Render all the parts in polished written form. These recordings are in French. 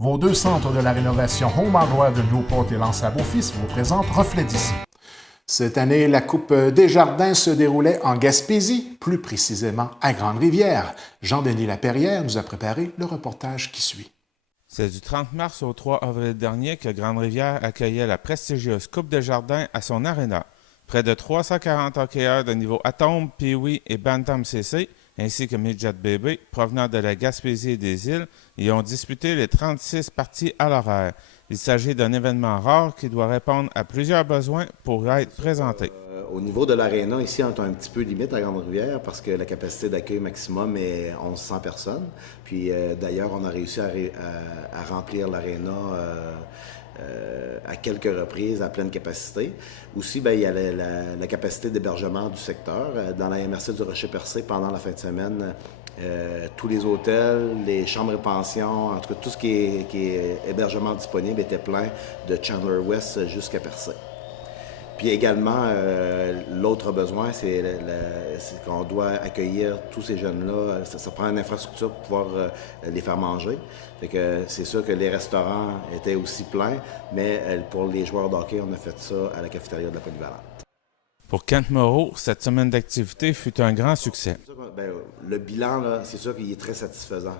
Vos deux centres de la rénovation Home Hardware de Newport et Lance à Beaufils vous présentent Reflet d'ici. Cette année, la Coupe Desjardins se déroulait en Gaspésie, plus précisément à Grande-Rivière. Jean-Denis Laperrière nous a préparé le reportage qui suit. C'est du 30 mars au 3 avril dernier que Grande-Rivière accueillait la prestigieuse Coupe Desjardins à son aréna. Près de 340 hockeyeurs de niveau Atome, Pee-Wee et Bantam CC, ainsi que Midget BB, provenant de la Gaspésie et des îles, y ont disputé les 36 parties à l'horaire. Il s'agit d'un événement rare qui doit répondre à plusieurs besoins pour être présenté. Au niveau de l'aréna, ici, on est un petit peu limite à Grande-Rivière parce que la capacité d'accueil maximum est 1100 personnes. Puis d'ailleurs, on a réussi à remplir l'aréna à quelques reprises à pleine capacité. Aussi, il y a la capacité d'hébergement du secteur. Dans la MRC du Rocher-Percé, pendant la fin de semaine, tous les hôtels, les chambres et pensions, en tout cas tout ce qui est hébergement disponible était plein de Chandler West jusqu'à Percé. Puis également, l'autre besoin, c'est qu'on doit accueillir tous ces jeunes-là. Ça prend une infrastructure pour pouvoir les faire manger. Fait que c'est sûr que les restaurants étaient aussi pleins, mais pour les joueurs de hockey, on a fait ça à la cafétéria de la Polyvalente. Pour Kent Moreau, cette semaine d'activité fut un grand succès. Le bilan, là, c'est sûr qu'il est très satisfaisant.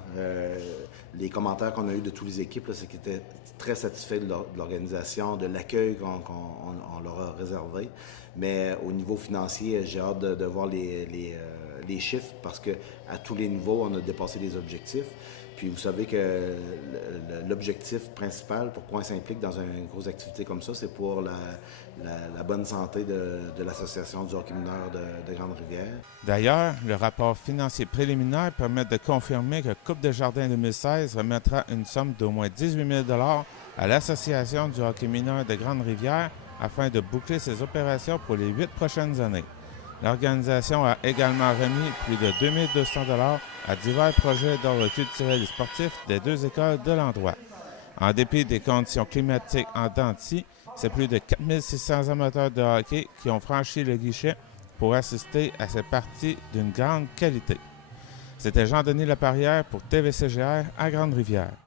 Les commentaires qu'on a eus de toutes les équipes, là, c'est qu'ils étaient très satisfaits de l'organisation, de l'accueil qu'on leur a réservé. Mais au niveau financier, j'ai hâte de voir les chiffres parce qu'à tous les niveaux, on a dépassé les objectifs. Puis vous savez que l'objectif principal, pourquoi on s'implique dans une grosse activité comme ça, c'est pour la bonne santé de l'Association du hockey mineur de Grande-Rivière. D'ailleurs, le rapport financier préliminaire permet de confirmer que Coupe Desjardins 2016 remettra une somme d'au moins 18 000 $ à l'Association du hockey mineur de Grande-Rivière afin de boucler ses opérations pour les 8 prochaines années. L'organisation a également remis plus de 2 200 $ à divers projets d'ordre culturel et sportif des deux écoles de l'endroit. En dépit des conditions climatiques en dents de scie, c'est plus de 4 600 amateurs de hockey qui ont franchi le guichet pour assister à ces parties d'une grande qualité. C'était Jean-Denis Laperrière pour TVCGR à Grande-Rivière.